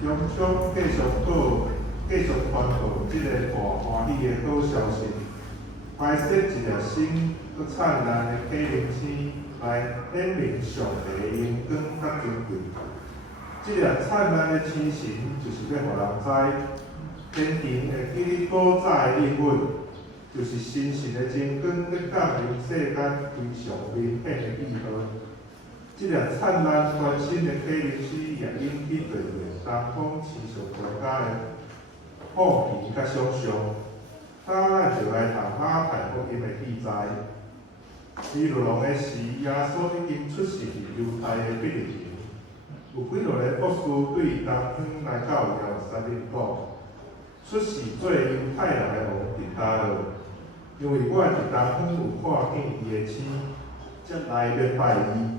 中将继续传播这个大欢喜的好消息，开设一条新搁灿烂的启灵星来显明上帝的荣光甲尊贵。这条灿烂的星辰，就是要互人知，天庭会记你古早的应允，就是神圣的真光要降临世间，非常明显的记号。这条灿烂全新的启灵星也引起对面东方气象专家的好奇甲想象。当咱就来读马太福音的记载，伊落浪的时，耶稣已经出世伫犹太的伯利恒。有几落个博士对东方来到耶路撒冷讲，出世做犹太人的王伫叨落？因为我伫东方有看见伊的星，才来要拜伊。